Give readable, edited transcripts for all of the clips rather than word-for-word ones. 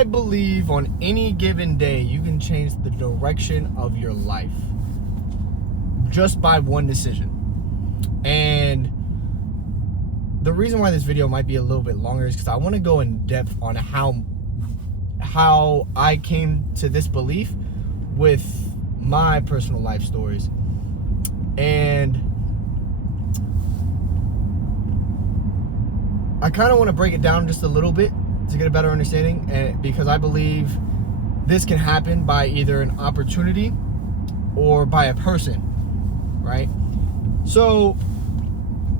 I believe on any given day, you can change the direction of your life just by one decision. And the reason why this video might be a little bit longer is because I want to go in depth on how I came to this belief with my personal life stories. And I kind of want to break it down just a little bit to get a better understanding, and because I believe this can happen by either an opportunity or by a person, right? So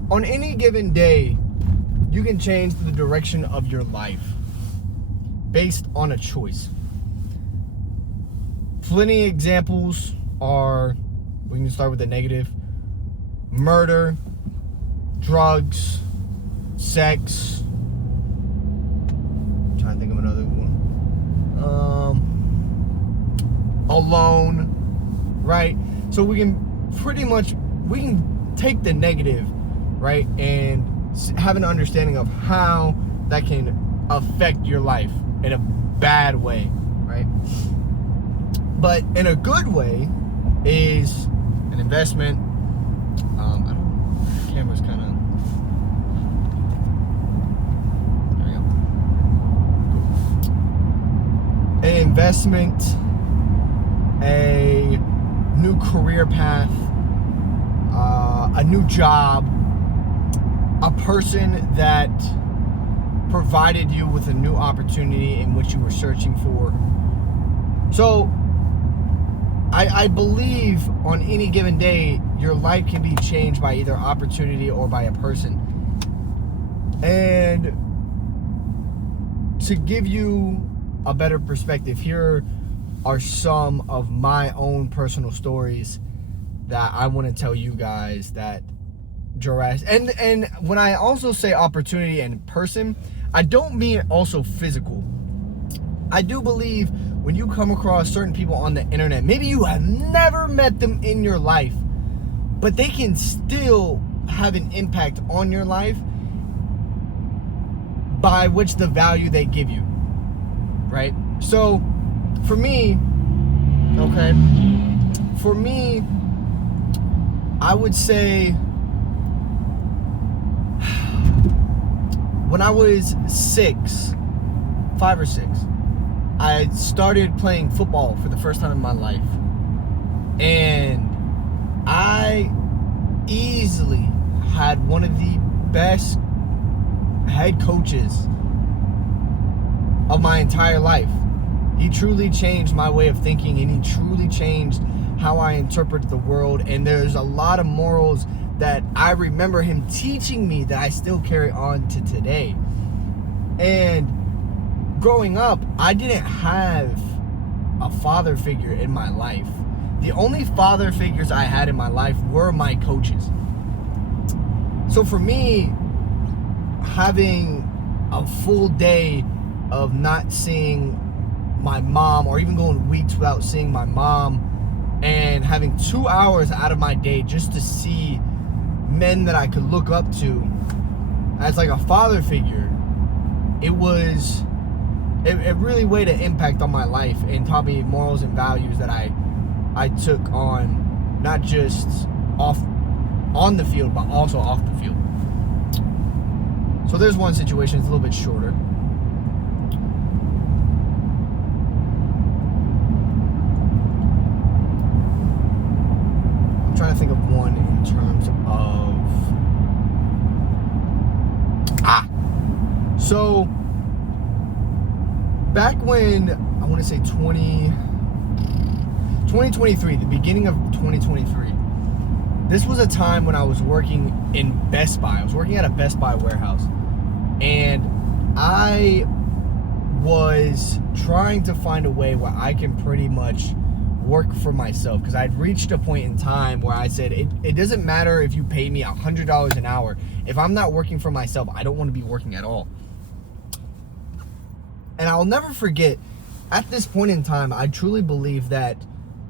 on any given day, you can change the direction of your life based on a choice. Plenty of examples are, we can start with the negative: murder, drugs, sex. I'm trying to think of another one. Alone, right? So we can take the negative, right, and have an understanding of how that can affect your life in a bad way, right? But in a good way is an investment. I don't know, the camera's kind of, there we go. An investment, a new career path, a new job, a person that provided you with a new opportunity in which you were searching for. So I believe on any given day, your life can be changed by either opportunity or by a person. And to give you a better perspective, here are some of my own personal stories that I want to tell you guys that and when I also say opportunity and person, I don't mean also physical. I do believe when you come across certain people on the internet, maybe you have never met them in your life, but they can still have an impact on your life by which the value they give you, right? So for me, I would say when I was 5 or 6, I started playing football for the first time in my life. And I easily had one of the best head coaches of my entire life. He truly changed my way of thinking, and he truly changed how I interpret the world. And there's a lot of morals that I remember him teaching me that I still carry on to today. And growing up, I didn't have a father figure in my life. The only father figures I had in my life were my coaches. So for me, having a full day of not seeing my mom, or even going weeks without seeing my mom, and having 2 hours out of my day just to see men that I could look up to as like a father figure, it really made an impact on my life and taught me morals and values that I took on, not just on the field, but also off the field. So there's one situation, it's a little bit shorter. I'm trying to think of one in terms of so back when, I want to say 2023, the beginning of 2023, this was a time when I was working in Best Buy. I was working at a Best Buy warehouse, and I was trying to find a way where I can pretty much work for myself, because I'd reached a point in time where I said, it doesn't matter if you pay me $100 an hour. If I'm not working for myself, I don't want to be working at all. And I'll never forget, at this point in time, I truly believe that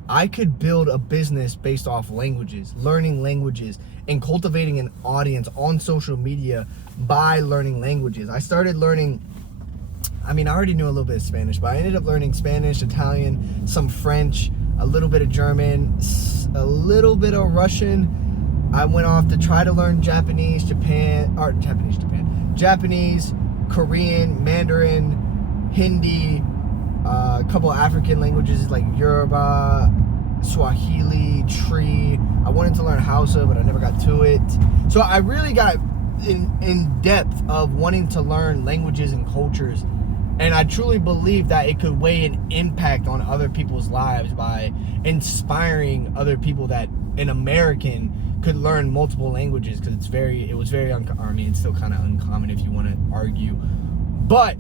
I could build a business based off languages, learning languages, and cultivating an audience on social media by learning languages. I started learning I mean, I already knew a little bit of Spanish, but I ended up learning Spanish, Italian, some French, a little bit of German, a little bit of Russian. I went off to try to learn Japanese, Korean, Mandarin, Hindi, a couple of African languages like Yoruba, Swahili, Tree. I wanted to learn Hausa, but I never got to it. So I really got in depth of wanting to learn languages and cultures. And I truly believe that it could weigh an impact on other people's lives by inspiring other people that an American could learn multiple languages, because it was very it's still kind of uncommon if you want to argue. But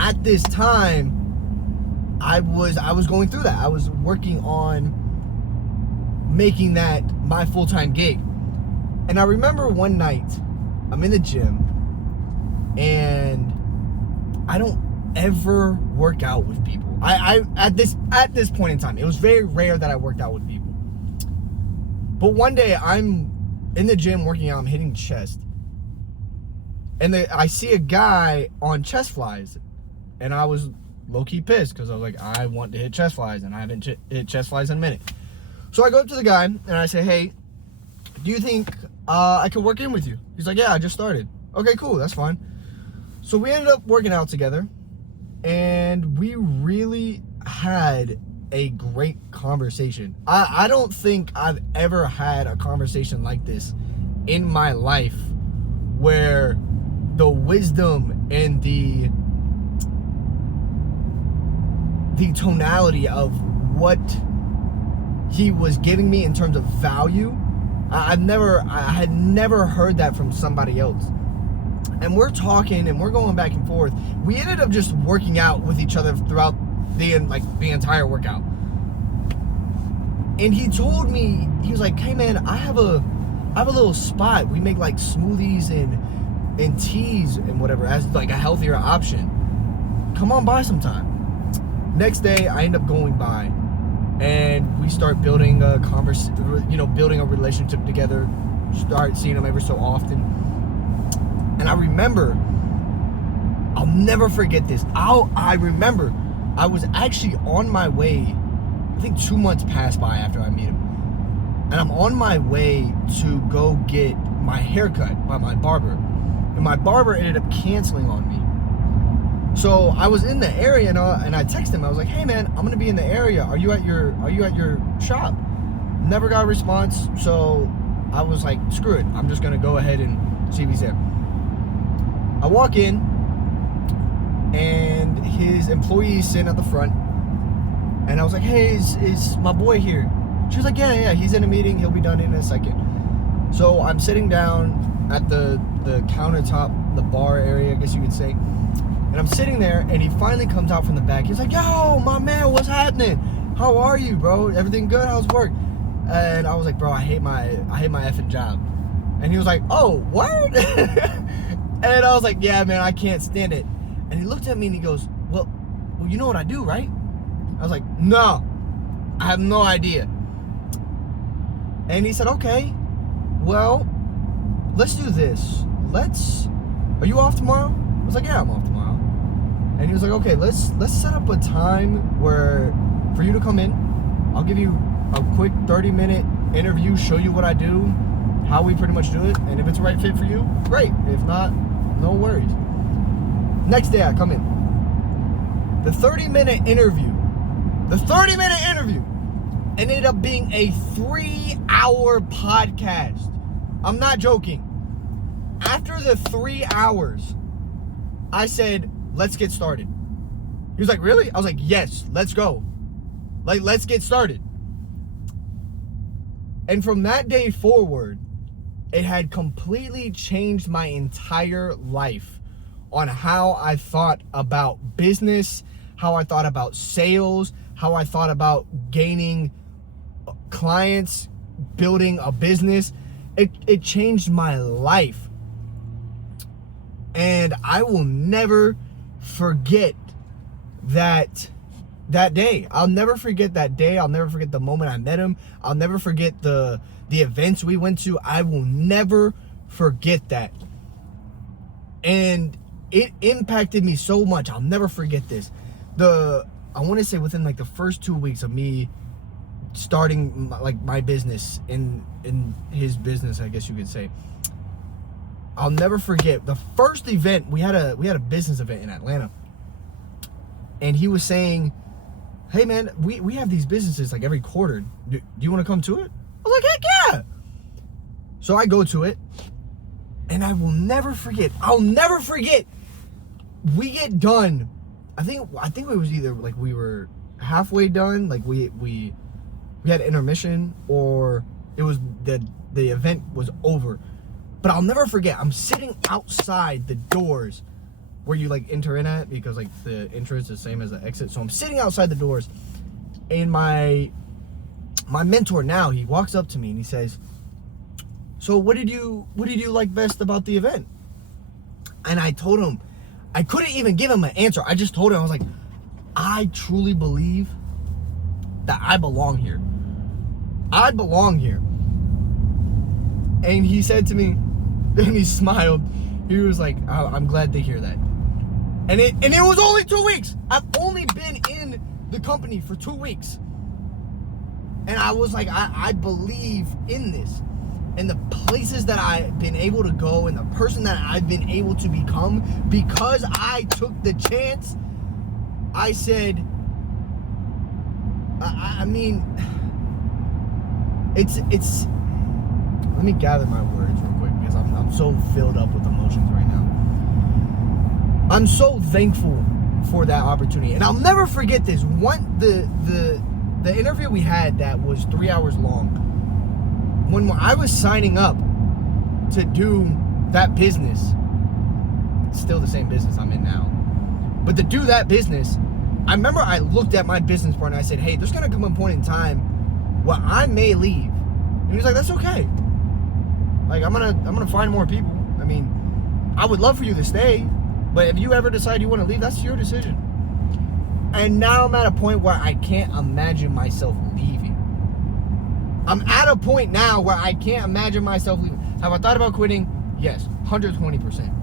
at this time, I was going through that. I was working on making that my full-time gig. And I remember one night, I'm in the gym, and I don't ever work out with people. I at this point in time, it was very rare that I worked out with people. But one day I'm in the gym working out, I'm hitting chest, and I see a guy on chest flies, and I was low-key pissed because I was like, I want to hit chest flies, and I haven't hit chest flies in a minute. So I go up to the guy and I say, hey, do you think I could work in with you? He's like, yeah, I just started. Okay, cool, that's fine. So we ended up working out together, and we really had a great conversation. I don't think I've ever had a conversation like this in my life, where the wisdom and the tonality of what he was giving me in terms of value, I had never heard that from somebody else. And we're talking and we're going back and forth. We ended up just working out with each other throughout the entire workout. And he told me, he was like, hey man, I have a little spot. We make like smoothies and teas and whatever as like a healthier option. Come on by sometime. Next day I end up going by, and we start building building a relationship together. Start seeing him every so often. And I remember, I'll never forget this. I remember I was actually on my way, I think 2 months passed by after I meet him. And I'm on my way to go get my haircut by my barber. And my barber ended up canceling on me. So I was in the area and I texted him. I was like, hey man, I'm gonna be in the area. Are you at your shop? Never got a response. So I was like, screw it. I'm just gonna go ahead and see if he's there. I walk in, and his employee is sitting at the front, and I was like, hey, is my boy here? She was like, yeah, he's in a meeting, he'll be done in a second. So I'm sitting down at the countertop, the bar area, I guess you could say, and I'm sitting there, and he finally comes out from the back. He's like, yo, my man, what's happening? How are you, bro? Everything good? How's work? And I was like, bro, I hate my effing job. And he was like, oh, what? And I was like, yeah, man, I can't stand it. And he looked at me and he goes, well, you know what I do, right? I was like, no, I have no idea. And he said, okay, well, let's do this. Are you off tomorrow? I was like, yeah, I'm off tomorrow. And he was like, okay, let's set up a time for you to come in. I'll give you a quick 30-minute interview, show you what I do, how we pretty much do it, and if it's the right fit for you, great. If not, no worries. Next day I come in. The 30-minute interview ended up being a 3-hour podcast. I'm not joking. After the 3 hours, I said, let's get started. He was like, really? I was like, yes, let's go. Like, let's get started. And from that day forward, it had completely changed my entire life on how I thought about business, how I thought about sales, how I thought about gaining clients, building a business. It changed my life. And I will never forget that day. I'll never forget that day. I'll never forget the moment I met him. I'll never forget the events we went to. I will never forget that. And it impacted me so much. I'll never forget this. I want to say within like the first 2 weeks of me starting my business in his business, I guess you could say, I'll never forget the first event. We had a business event in Atlanta, and he was saying, hey man, we have these businesses like every quarter. Do you want to come to it? I was like, heck yeah. So I go to it, and I will never forget. I'll never forget. We get done. I think it was either like we were halfway done, like we had intermission, or it was the event was over. But I'll never forget. I'm sitting outside the doors where you like enter in at, because like the entrance is the same as the exit. So I'm sitting outside the doors, and my mentor now, he walks up to me and he says, so what did you like best about the event? And I told him, I couldn't even give him an answer. I just told him, I was like, I truly believe that I belong here. I belong here. And he said to me, and he smiled, he was like, I'm glad to hear that. And it was only 2 weeks. I've only been in the company for 2 weeks. And I was like, I believe in this. And the places that I've been able to go, and the person that I've been able to become, because I took the chance. I said, I mean, it's let me gather my words real quick, because I'm so filled up with emotions right now. I'm so thankful for that opportunity. And I'll never forget this. The interview we had that was 3 hours long, when I was signing up to do that business, it's still the same business I'm in now, but to do that business, I remember I looked at my business partner and I said, hey, there's gonna come a point in time where I may leave. And he was like, that's okay. Like, I'm gonna find more people. I mean, I would love for you to stay, but if you ever decide you want to leave, that's your decision. And now I'm at a point where I can't imagine myself leaving. I'm at a point now where I can't imagine myself leaving. Have I thought about quitting? Yes, 120%.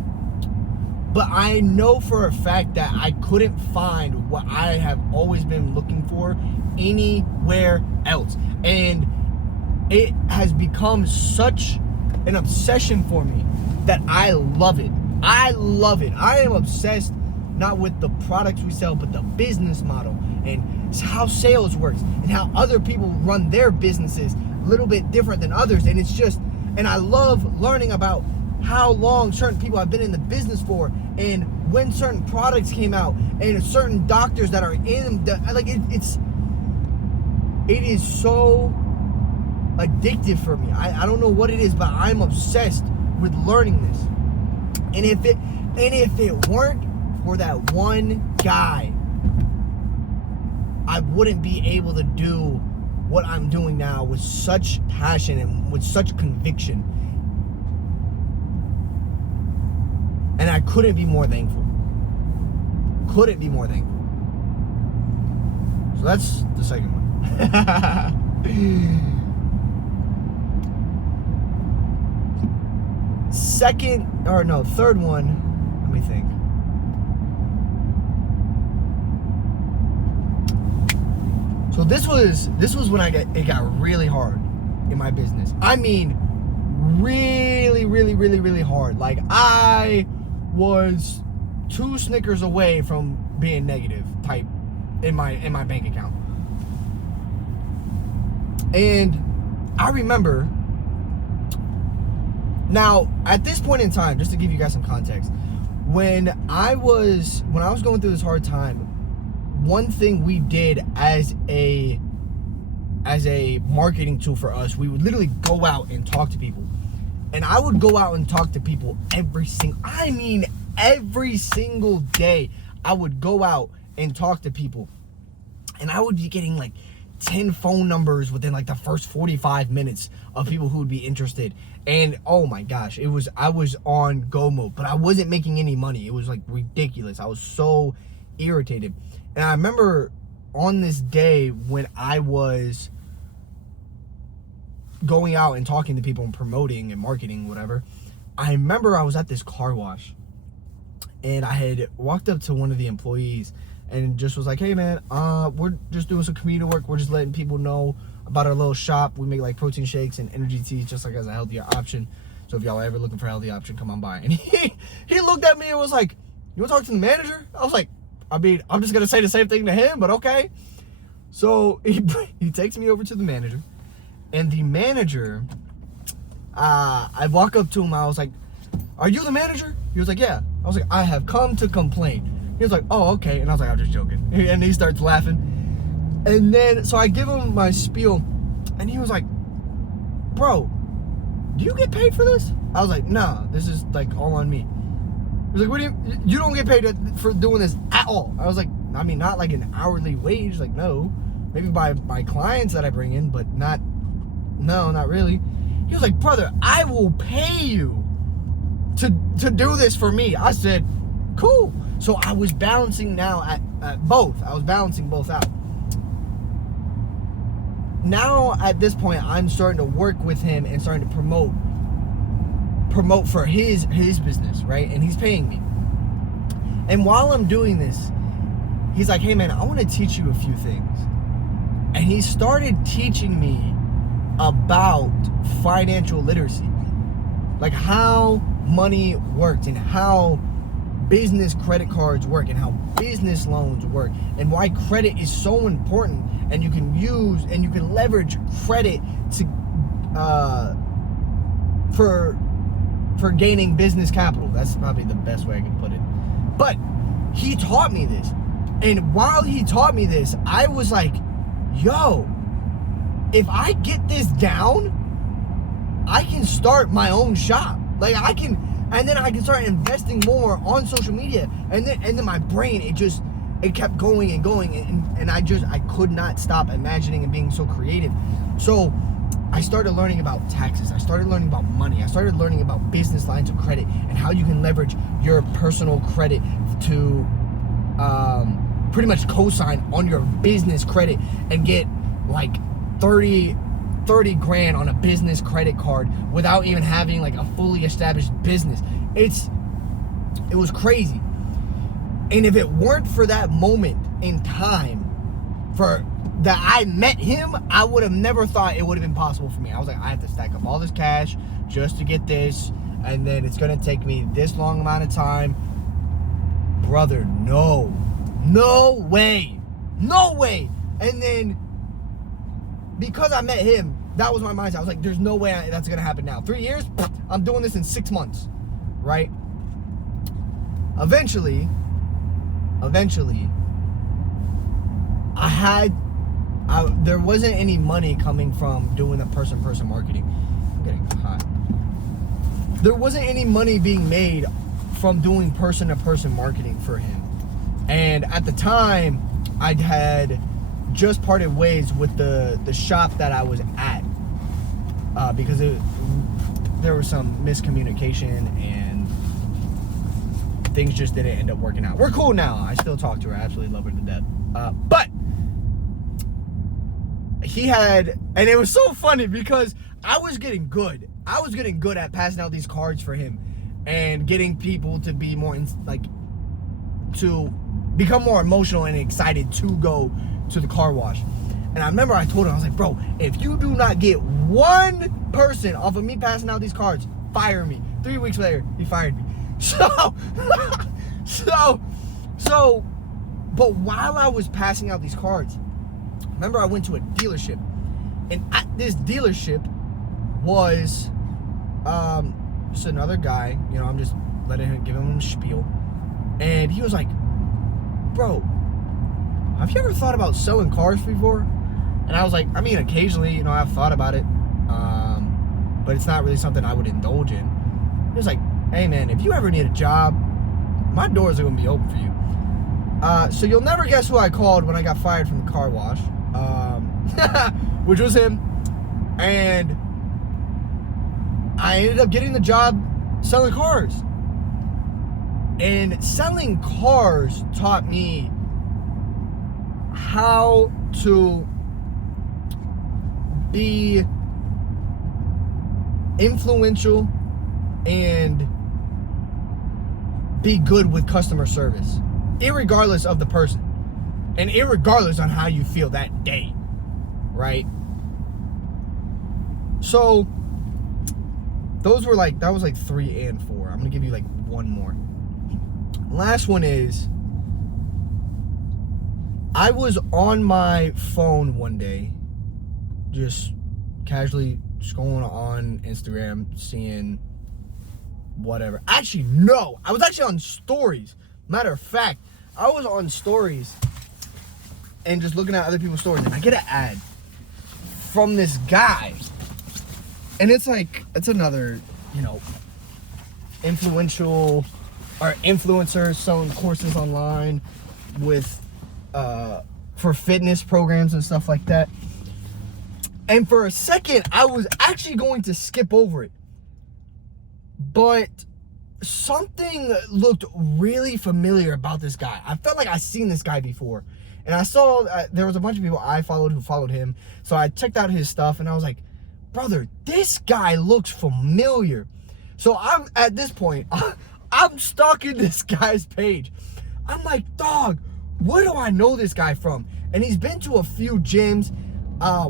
But I know for a fact that I couldn't find what I have always been looking for anywhere else. And it has become such an obsession for me that I love it. I love it. I am obsessed, not with the products we sell, but the business model and how sales works and how other people run their businesses a little bit different than others. And it's just, and I love learning about how long certain people have been in the business for, and when certain products came out, and certain doctors that are in the, like, it is so addictive for me. I don't know what it is, but I'm obsessed with learning this. And if it weren't for that one guy, I wouldn't be able to do what I'm doing now with such passion and with such conviction. And I couldn't be more thankful. Couldn't be more thankful. So that's the second one. Third one, let me think. So this was when it got really hard in my business. I mean, really, really, really, really hard. Like, I was 2 Snickers away from being negative type in my bank account. And I remember, now at this point in time, just to give you guys some context, when I was going through this hard time, one thing we did as a marketing tool for us, we would literally go out and talk to people. And I would go out and talk to people every single day. I would go out and talk to people. And I would be getting like 10 phone numbers within like the first 45 minutes of people who would be interested. And oh my gosh, I was on go mode, but I wasn't making any money. It was like ridiculous. I was so irritated. And I remember on this day when I was going out and talking to people and promoting and marketing, whatever, I remember I was at this car wash, And I had walked up to one of the employees and just was like, hey man, we're just doing some community work. We're just letting people know about our little shop. We make like protein shakes and energy teas just like as a healthier option. So if y'all are ever looking for a healthy option, come on by. And he looked at me and was like, you want to talk to the manager? I was like, I mean, I'm just going to say the same thing to him, but okay. So he takes me over to the manager. And the manager, I walk up to him. I was like, are you the manager? He was like, yeah. I was like, I have come to complain. He was like, oh, okay. And I was like, I'm just joking. And he starts laughing. And then, so I give him my spiel. And he was like, bro, do you get paid for this? I was like, nah, this is like all on me. He was like, what do you don't get paid for doing this at all? I was like, I mean, not like an hourly wage. Like, no. Maybe by my clients that I bring in, but not really. He was like, brother, I will pay you to do this for me. I said, cool. So I was balancing now at both. I was balancing both out. Now at this point, I'm starting to work with him and starting to promote for his business, right? And he's paying me. And while I'm doing this, he's like, hey man, I want to teach you a few things. And he started teaching me about financial literacy, like how money worked and how business credit cards work and how business loans work and why credit is so important, and you can use and you can leverage credit to for gaining business capital. That's probably the best way I can put it. But he taught me this, and while he taught me this, I was like, yo, if I get this down, I can start my own shop. Like I can, and then I can start investing more on social media. And then my brain, it kept going and going, and I could not stop imagining and being so creative. So I started learning about taxes. I started learning about money. I started learning about business lines of credit and how you can leverage your personal credit to pretty much co-sign on your business credit and get like 30 grand on a business credit card without even having like a fully established business. It was crazy. And if it weren't for that moment in time for that I met him, I would have never thought it would have been possible for me. I was like, I have to stack up all this cash just to get this, and then it's gonna take me this long amount of time. Brother, no way. And then because I met him, that was my mindset. I was like, there's no way that's gonna happen now. 3 years, I'm doing this in 6 months, right? Eventually, there wasn't any money coming from doing the person-person marketing. I'm getting hot. There wasn't any money being made from doing person-to-person marketing for him. And at the time, I had just parted ways with the shop that I was at because there was some miscommunication and things just didn't end up working out. We're cool now. I still talk to her. I absolutely love her to death. But he had, and it was so funny because I was getting good. I was getting good at passing out these cards for him and getting people to be more to become more emotional and excited to go to the car wash. And I remember I told him, I was like, bro, if you do not get one person off of me passing out these cards, fire me. 3 weeks later, he fired me. So, but while I was passing out these cards, remember I went to a dealership, and at this dealership was just another guy, you know, I'm just giving him a spiel, and he was like, bro, have you ever thought about selling cars before? And I was like, I mean, occasionally, you know, I've thought about it, but it's not really something I would indulge in. He was like, hey man, if you ever need a job, my doors are gonna be open for you. So you'll never guess who I called when I got fired from the car wash, which was him. And I ended up getting the job selling cars. And selling cars taught me how to be influential and be good with customer service, irregardless of the person, and irregardless on how you feel that day, right? So that was like 3 and 4. I'm gonna give you like one more. Last one is, I was on my phone one day, just casually scrolling on Instagram, seeing whatever. Actually, no, I was actually on stories. Matter of fact, I was on stories and just looking at other people's stories, and I get an ad from this guy. And it's like, it's another, influential or influencer selling courses online with, for fitness programs and stuff like that. And for a second, I was actually going to skip over it. But something looked really familiar about this guy. I felt like I'd seen this guy before. And I saw there was a bunch of people I followed who followed him. So I checked out his stuff and I was like, brother, this guy looks familiar. So I'm at this point, I'm stalking this guy's page. I'm like, dog, where do I know this guy from? And he's been to a few gyms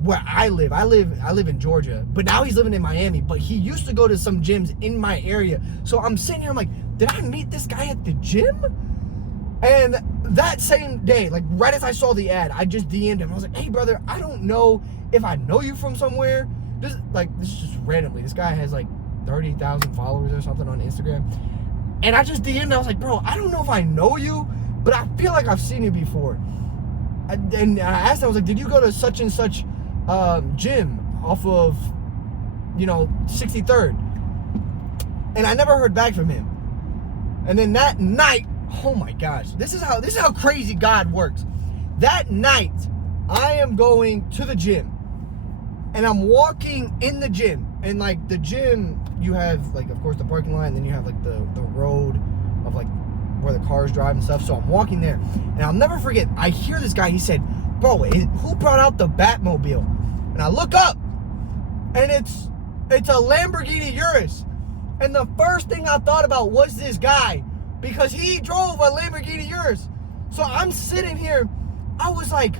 where I live. I live in Georgia, but now he's living in Miami. But he used to go to some gyms in my area. So I'm sitting here, I'm like, did I meet this guy at the gym? And that same day, like right as I saw the ad, I just DM'd him. I was like, hey brother, I don't know if I know you from somewhere. This is just randomly. This guy has like 30,000 followers or something on Instagram. And I just DM'd him. I was like, bro, I don't know if I know you, but I feel like I've seen you before. And I asked him, I was like, did you go to such and such gym off of, 63rd? And I never heard back from him. And then that night, oh my gosh, this is how crazy God works. That night, I am going to the gym. And I'm walking in the gym. And like the gym, you have like, of course, the parking lot, and then you have like the road of like where the cars drive and stuff. So I'm walking there, and I'll never forget, I hear this guy, he said, bro, who brought out the Batmobile? And I look up, and it's a Lamborghini Urus. And the first thing I thought about was this guy, because he drove a Lamborghini Urus. So I'm sitting here, I was like,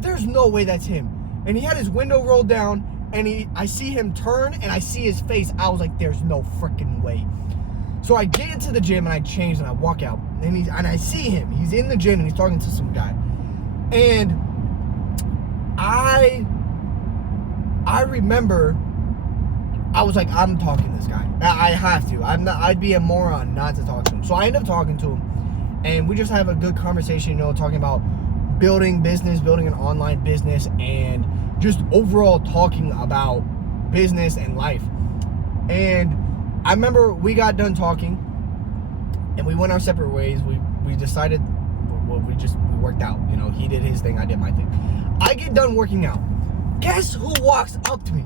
there's no way that's him. And he had his window rolled down, and I see him turn, and I see his face. I was like, there's no freaking way. So I get into the gym, and I change, and I walk out. And I see him. He's in the gym, and he's talking to some guy. And I remember, I was like, I'm talking to this guy. I have to. I'd be a moron not to talk to him. So I end up talking to him, and we just have a good conversation, talking about building an online business, and just overall talking about business and life. And I remember we got done talking, and we went our separate ways. We decided, well, we worked out. He did his thing, I did my thing. I get done working out. Guess who walks up to me?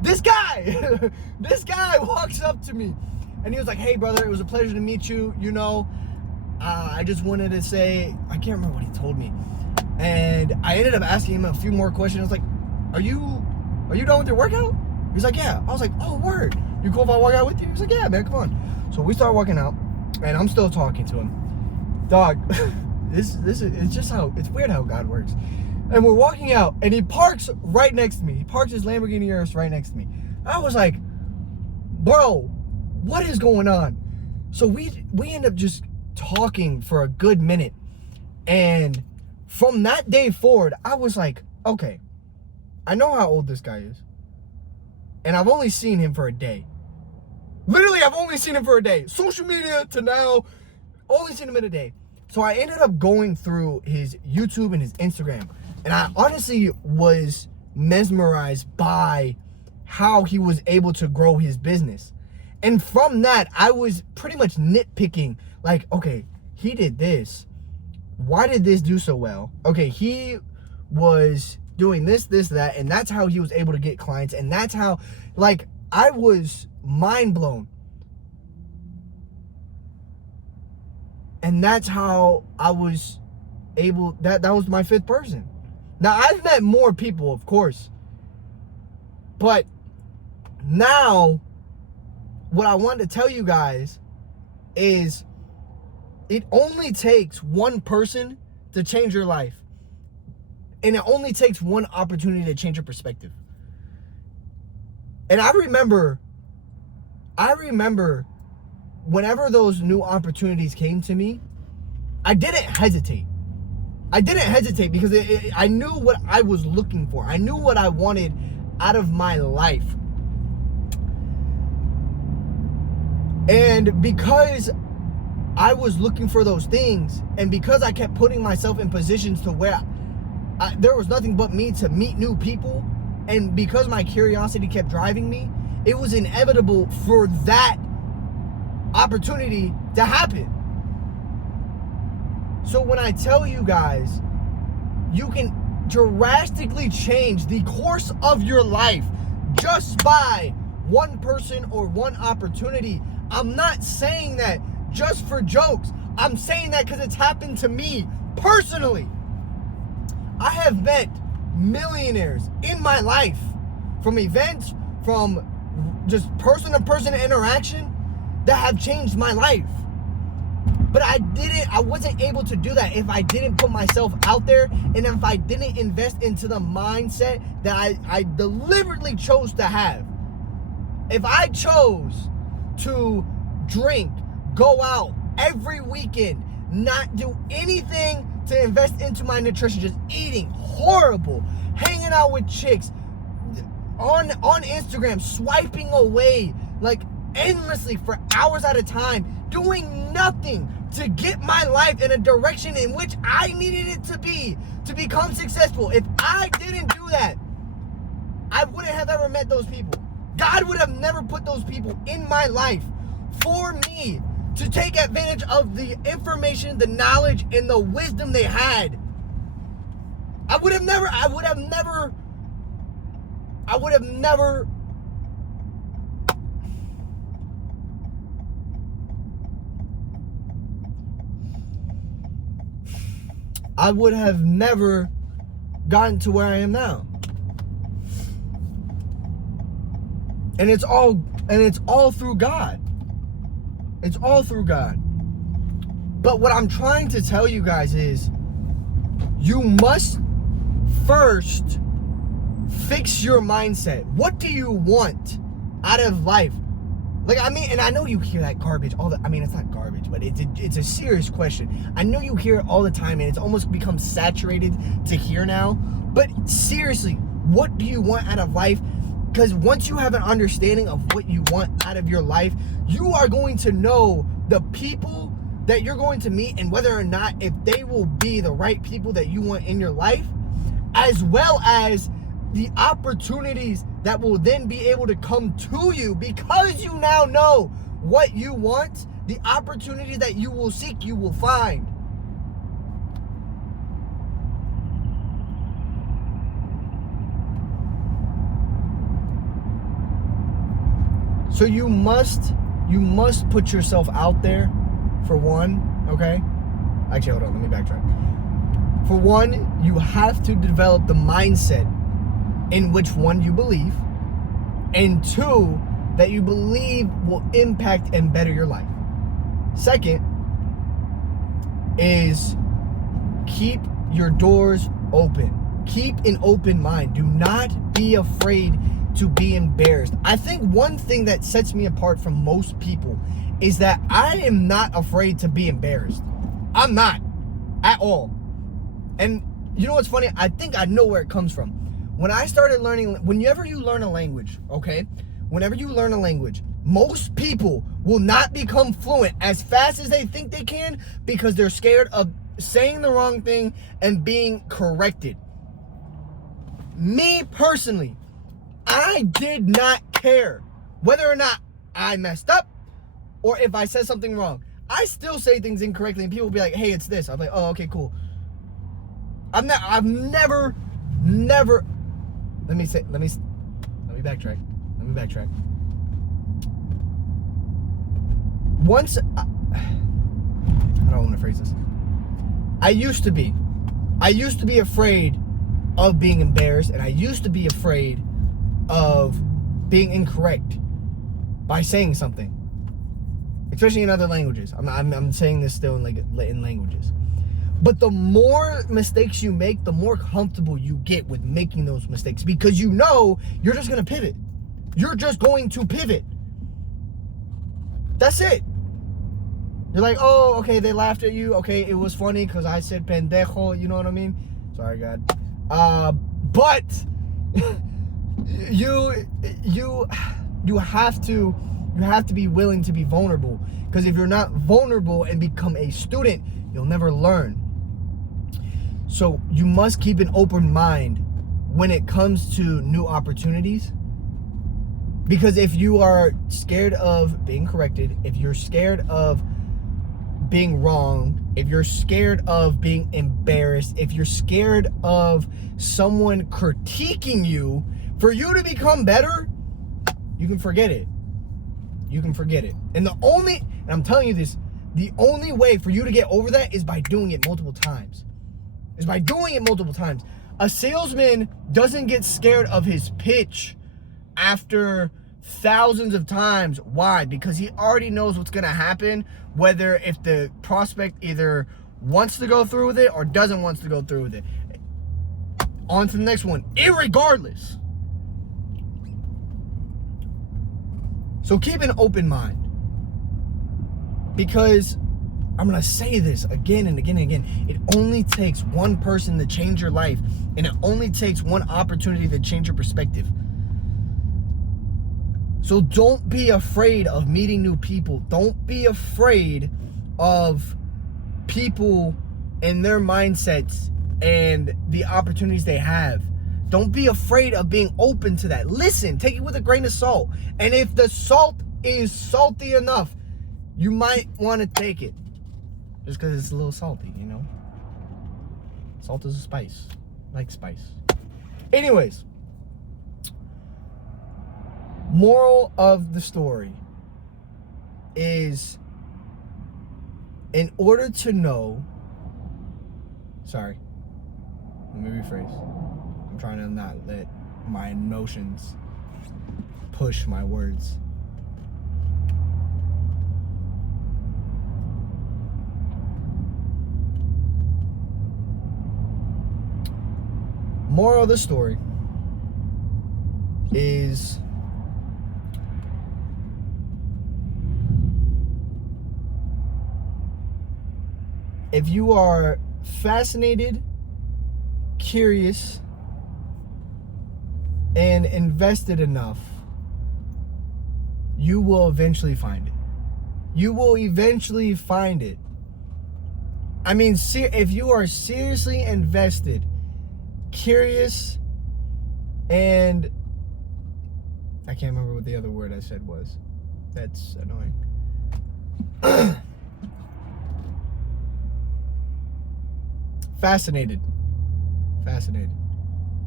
This guy. This guy walks up to me, and he was like, hey brother, it was a pleasure to meet you. I just wanted to say, I can't remember what he told me. And I ended up asking him a few more questions. I was like, are you done with your workout? He's like, yeah. I was like, oh, word. You cool if I walk out with you? He's like, yeah, man, come on. So we start walking out, and I'm still talking to him. Dog, this is, it's weird how God works. And we're walking out, and he parks right next to me. He parks his Lamborghini Urus right next to me. I was like, bro, what is going on? So we end up just talking for a good minute. And from that day forward, I was like, okay, I know how old this guy is. And I've only seen him for a day. Literally, I've only seen him for a day. Social media to now, only seen him in a day. So I ended up going through his YouTube and his Instagram. And I honestly was mesmerized by how he was able to grow his business. And from that, I was pretty much nitpicking, like, okay, he did this. Why did this do so well? Okay, he was doing this, that, and that's how he was able to get clients. And that's how, like, I was mind blown. And that's how I was able, that was my fifth person. Now, I've met more people, of course. But now, what I wanted to tell you guys is, It only takes one person to change your life. And it only takes one opportunity to change your perspective. And I remember whenever those new opportunities came to me, I didn't hesitate. Because I knew what I was looking for. I knew what I wanted out of my life. And because I was looking for those things, and because I kept putting myself in positions to where there was nothing but me to meet new people, and because my curiosity kept driving me, it was inevitable for that opportunity to happen. So when I tell you guys, you can drastically change the course of your life just by one person or one opportunity. I'm not saying that just for jokes. I'm saying that because it's happened to me personally. I have met millionaires in my life, from events, from just person-to-person interaction, that have changed my life. But I wasn't able to do that if I didn't put myself out there, and if I didn't invest into the mindset that I deliberately chose to have. If I chose to drink, go out every weekend, not do anything to invest into my nutrition, just eating horrible, hanging out with chicks, on Instagram, swiping away like endlessly for hours at a time, doing nothing to get my life in a direction in which I needed it to be to become successful. If I didn't do that, I wouldn't have ever met those people. God would have never put those people in my life for me to take advantage of the information, the knowledge, and the wisdom they had. I would have never gotten to where I am now. And it's all through God. It's all through God. But what I'm trying to tell you guys is, you must first fix your mindset. What do you want out of life? Like, I mean, and I know you hear that garbage it's not garbage, but it's a serious question. I know you hear it all the time, and it's almost become saturated to hear now. But seriously, what do you want out of life? Because once you have an understanding of what you want out of your life, you are going to know the people that you're going to meet, and whether or not if they will be the right people that you want in your life, as well as the opportunities that will then be able to come to you because you now know what you want. The opportunities that you will seek, you will find. So you must put yourself out there, for one, okay? Actually, hold on, let me backtrack. For one, you have to develop the mindset in which, one, you believe, and two, that you believe will impact and better your life. Second is keep your doors open. Keep an open mind. Do not be afraid to be embarrassed. I think one thing that sets me apart from most people is that I am not afraid to be embarrassed. I'm not at all. And you know what's funny? I think I know where it comes from. When I started learning, whenever you learn a language, okay? Whenever you learn a language, most people will not become fluent as fast as they think they can because they're scared of saying the wrong thing and being corrected. Me personally, I did not care whether or not I messed up or if I said something wrong. I still say things incorrectly, and people will be like, hey, it's this. I'm like, oh, okay, cool. I've never, let me backtrack. Once, how do I want to phrase this? I used to be afraid of being embarrassed, and I used to be afraid of being incorrect by saying something. especially in other languages. I'm saying this still in languages. But the more mistakes you make, the more comfortable you get with making those mistakes, because you know you're just going to pivot. You're just going to pivot. That's it. You're like, oh, okay, they laughed at you. Okay, it was funny because I said pendejo. You know what I mean? Sorry, God. But you have to be willing to be vulnerable, because if you're not vulnerable and become a student, you'll never learn. So you must keep an open mind when it comes to new opportunities, because if you are scared of being corrected, if you're scared of being wrong, if you're scared of being embarrassed, if you're scared of someone critiquing you for you to become better, you can forget it. You can forget it. And I'm telling you this, the only way for you to get over that is by doing it multiple times. A salesman doesn't get scared of his pitch after thousands of times. Why? Because he already knows what's going to happen, whether if the prospect either wants to go through with it or doesn't want to go through with it. On to the next one, irregardless. So keep an open mind, because I'm going to say this again and again and again. It only takes one person to change your life, and it only takes one opportunity to change your perspective. So don't be afraid of meeting new people. Don't be afraid of people and their mindsets and the opportunities they have. Don't be afraid of being open to that. Listen, take it with a grain of salt. And if the salt is salty enough, you might want to take it. Just because it's a little salty, you know? Salt is a spice. I like spice. Anyways. Moral of the story is, in order to know... Sorry. Let me rephrase. I'm trying to not let my emotions push my words. Moral of the story is, if you are fascinated, curious, and invested enough, you will eventually find it. You will eventually find it. I mean, if you are seriously invested, curious, and I can't remember what the other word I said was. That's annoying. Fascinated.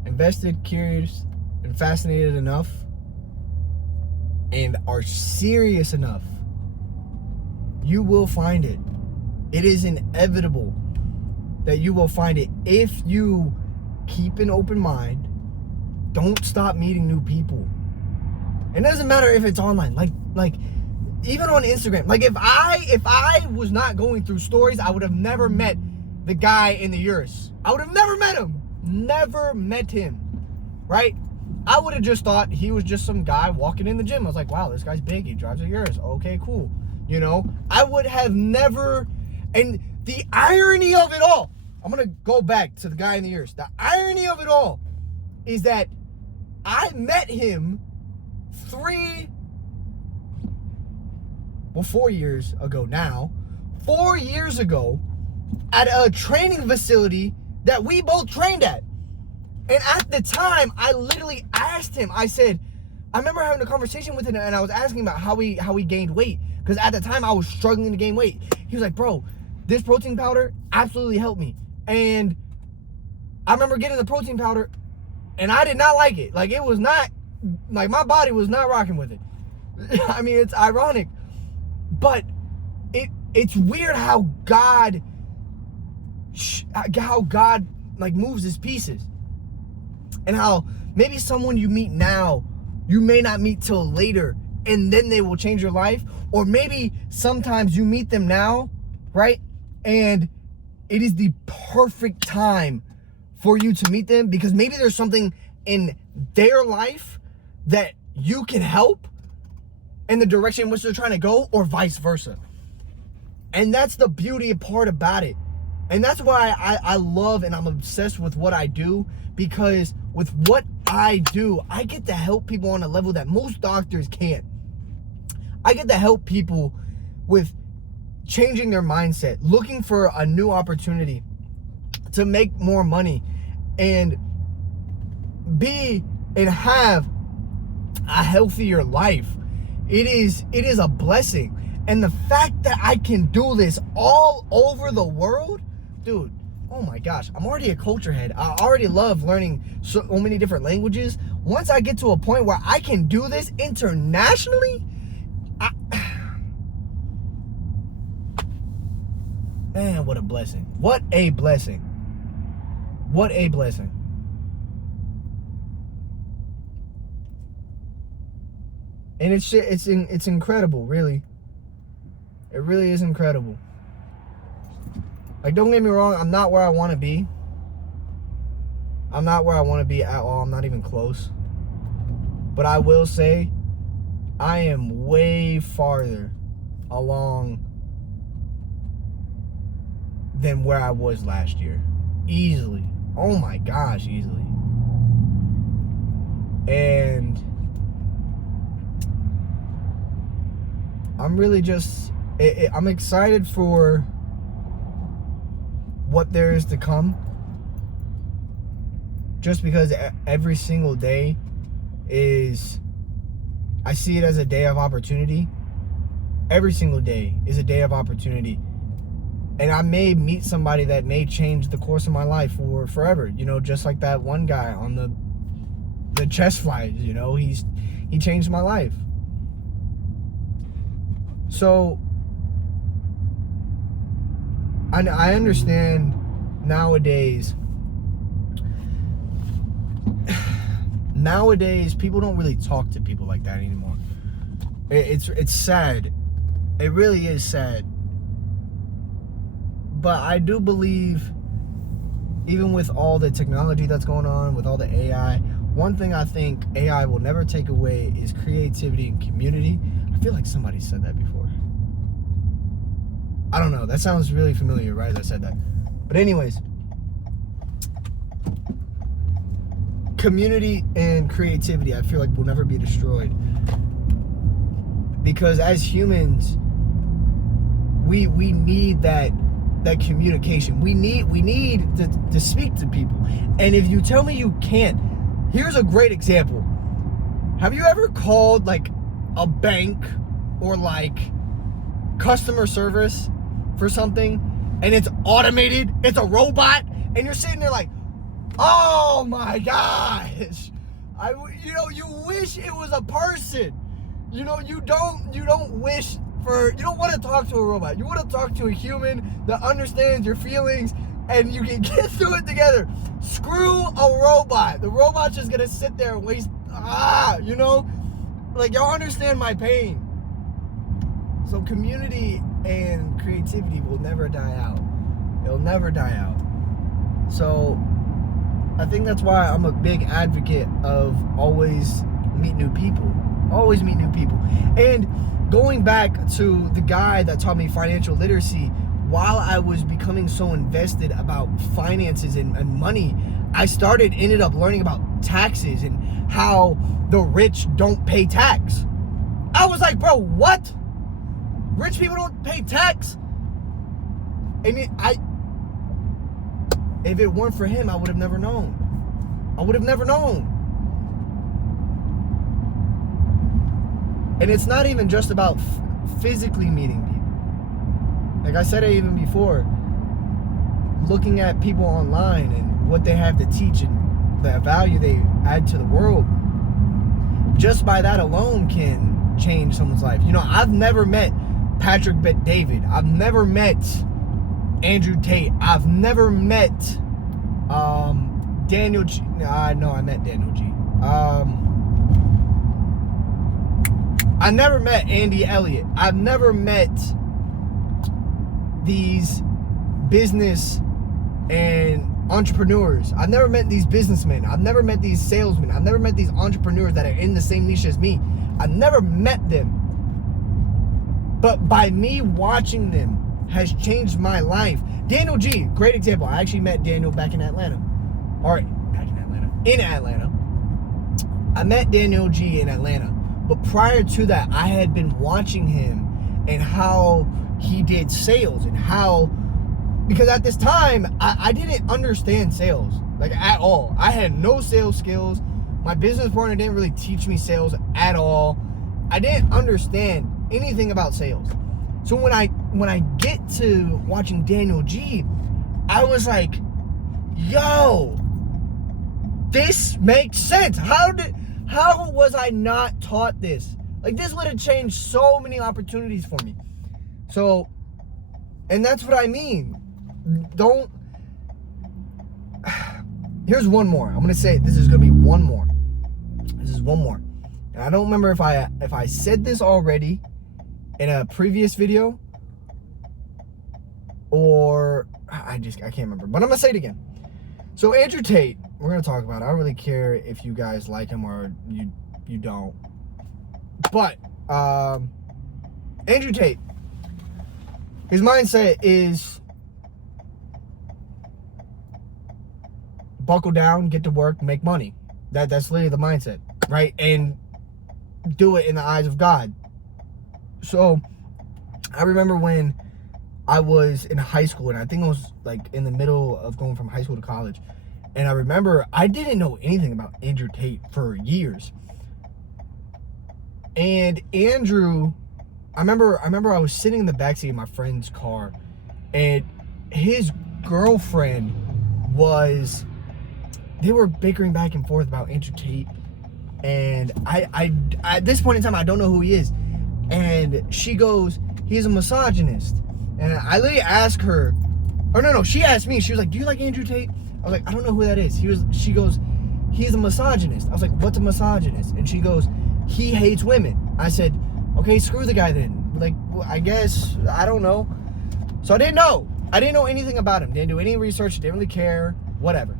Invested, curious, and fascinated enough, and are serious enough, you will find it. It is inevitable that you will find it if you keep an open mind. Don't stop meeting new people. It doesn't matter if it's online. Like even on Instagram. Like if I was not going through stories, I would have never met the guy in the Urus. I would have never met him. Never met him. Right? I would have just thought he was just some guy walking in the gym. I was like, wow, this guy's big. He drives a Urus. Okay, cool. You know, I would have never. And the irony of it all, I'm going to go back to the guy in the Urus. The irony of it all is that I met him 4 years ago now. 4 years ago at a training facility that we both trained at. And at the time, I literally asked him, I said, I remember having a conversation with him, and I was asking about how he gained weight. Because at the time, I was struggling to gain weight. He was like, bro, this protein powder absolutely helped me. And I remember getting the protein powder, and I did not like it. Like, it was not, like, my body was not rocking with it. I mean, it's ironic. But it's weird how God, like, moves his pieces. And how maybe someone you meet now, you may not meet till later and then they will change your life. Or maybe sometimes you meet them now, right? And it is the perfect time for you to meet them because maybe there's something in their life that you can help in the direction in which they're trying to go, or vice versa. And that's the beauty part about it. And that's why I love and I'm obsessed with what I do, because with what I do, I get to help people on a level that most doctors can't. I get to help people with changing their mindset, looking for a new opportunity to make more money and be and have a healthier life. It is a blessing. And the fact that I can do this all over the world, dude, oh my gosh, I'm already a culture head. I already love learning so many different languages. Once I get to a point where I can do this internationally, man, what a blessing. What a blessing. What a blessing. And it's incredible, really. It really is incredible. Like, don't get me wrong, I'm not where I want to be. I'm not where I want to be at all. I'm not even close. But I will say, I am way farther along than where I was last year. Easily. Oh my gosh, easily. And I'm really just, I'm excited for what there is to come. Just because every single day is, I see it as a day of opportunity. Every single day is a day of opportunity. And I may meet somebody that may change the course of my life for forever. You know, just like that one guy on the chest flight, you know, he changed my life. So I understand nowadays people don't really talk to people like that anymore. It's sad. It really is sad. But I do believe, even with all the technology that's going on, with all the AI, one thing I think AI will never take away is creativity and community. I feel like somebody said that before. I don't know. That sounds really familiar, right? That said that. But anyways, community and creativity, I feel like, will never be destroyed. Because as humans, we need that communication. We need to speak to people. And if you tell me you can't, here's a great example. Have you ever called like a bank or like customer service for something and it's automated, it's a robot, and you're sitting there like, oh my gosh, you wish it was a person. You don't wish for, you don't want to talk to a robot. You want to talk to a human that understands your feelings and you can get through it together. Screw a robot. The robot's just gonna sit there and waste, like, y'all understand my pain. So community and creativity will never die out. It'll never die out. So I think that's why I'm a big advocate of always meet new people. Always meet new people. And going back to the guy that taught me financial literacy, while I was becoming so invested about finances and money, I ended up learning about taxes and how the rich don't pay tax. I was like, bro, what? Rich people don't pay tax? And if it weren't for him, I would have never known. And it's not even just about physically meeting people. Like I said it even before, looking at people online and what they have to teach and the value they add to the world, just by that alone can change someone's life. You know, I've never met Patrick Bet-David. I've never met Andrew Tate. I've never met Daniel G. No, I met Daniel G. I never met Andy Elliott. I've never met these business and entrepreneurs. I've never met these businessmen. I've never met these salesmen. I've never met these entrepreneurs that are in the same niche as me. I've never met them. But by me watching them has changed my life. Daniel G, great example. I actually met Daniel back in Atlanta. In Atlanta. I met Daniel G in Atlanta. But prior to that, I had been watching him and how he did sales and how, because at this time, I didn't understand sales, like at all. I had no sales skills. My business partner didn't really teach me sales at all. I didn't understand anything about sales. So when I get to watching Daniel G, I was like, yo, this makes sense. How was I not taught this? Like, this would have changed so many opportunities for me. So, and that's what I mean. Here's one more. I'm gonna say this is gonna be one more. This is one more. And I don't remember if I said this already in a previous video or I can't remember. But I'm gonna say it again. So Andrew Tate, we're gonna talk about it. I don't really care if you guys like him or you don't. But Andrew Tate, his mindset is buckle down, get to work, make money. That's literally the mindset, right? And do it in the eyes of God. So I remember when I was in high school, and I think I was like in the middle of going from high school to college. And I remember I didn't know anything about Andrew Tate for years. And Andrew, I remember I was sitting in the backseat of my friend's car, and his girlfriend they were bickering back and forth about Andrew Tate. And I at this point in time, I don't know who he is. And she goes, he's a misogynist. And I literally asked her, or no, she asked me, she was like, do you like Andrew Tate? I was like, I don't know who that is. She goes, he's a misogynist. I was like, what's a misogynist? And she goes, he hates women. I said, okay, screw the guy then. Like, well, I guess, I don't know. So I didn't know. I didn't know anything about him. Didn't do any research. Didn't really care. Whatever.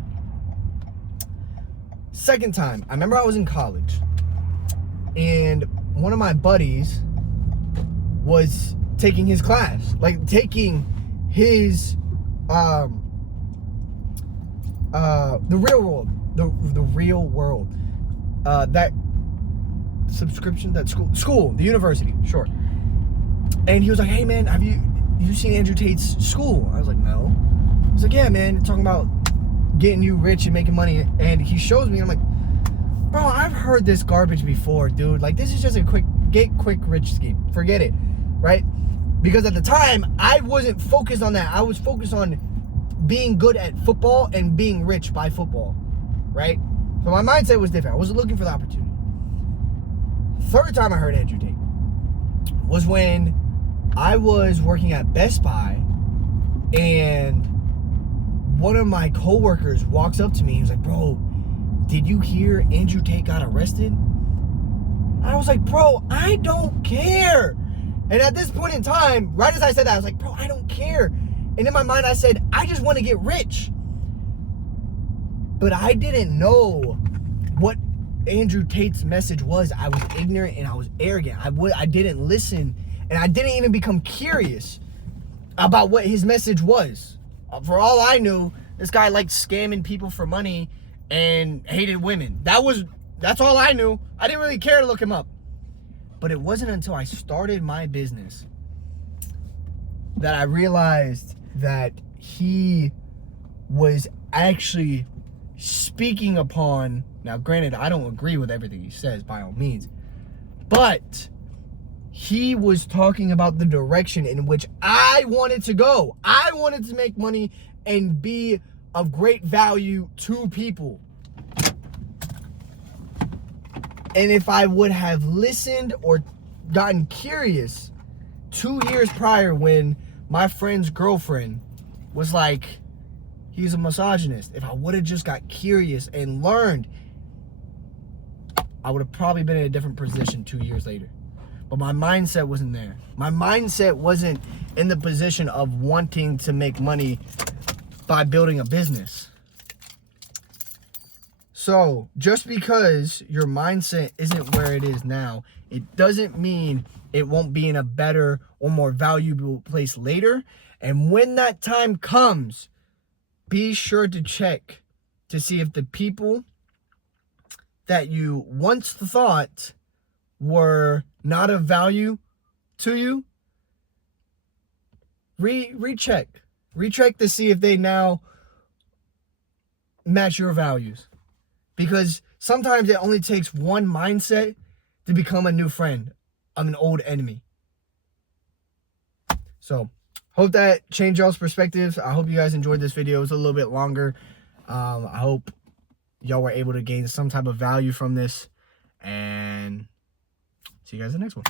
Second time, I remember I was in college. And one of my buddies was taking his class. Like, taking his, the real world, the real world, that subscription, that school, the university, sure. And he was like, hey man, have you seen Andrew Tate's school? I was like, no. He's like, yeah man, talking about getting you rich and making money. And he shows me, I'm like, bro, I've heard this garbage before, dude. Like, this is just a quick rich scheme. Forget it, right? Because at the time, I wasn't focused on that. I was focused on being good at football and being rich by football, right? So my mindset was different. I wasn't looking for the opportunity. Third time I heard Andrew Tate was when I was working at Best Buy, and one of my coworkers walks up to me. He was like, bro, did you hear Andrew Tate got arrested? I was like, bro, I don't care. And at this point in time, right as I said that, I was like, bro, I don't care. And in my mind, I said, I just want to get rich. But I didn't know what Andrew Tate's message was. I was ignorant and I was arrogant. I didn't listen, and I didn't even become curious about what his message was. For all I knew, this guy liked scamming people for money and hated women. That's all I knew. I didn't really care to look him up. But it wasn't until I started my business that I realized that he was actually speaking upon, now granted, I don't agree with everything he says by all means, but he was talking about the direction in which I wanted to go. I wanted to make money and be of great value to people. And if I would have listened or gotten curious 2 years prior, when my friend's girlfriend was like, he's a misogynist, if I would have just got curious and learned, I would have probably been in a different position 2 years later. but my mindset wasn't there. My mindset wasn't in the position of wanting to make money by building a business. So just because your mindset isn't where it is now, it doesn't mean it won't be in a better or more valuable place later. And when that time comes, be sure to check to see if the people that you once thought were not of value to you, recheck to see if they now match your values. Because sometimes it only takes one mindset to become a new friend of an old enemy. So, hope that changed y'all's perspectives. I hope you guys enjoyed this video. It's a little bit longer. I hope y'all were able to gain some type of value from this. And see you guys in the next one.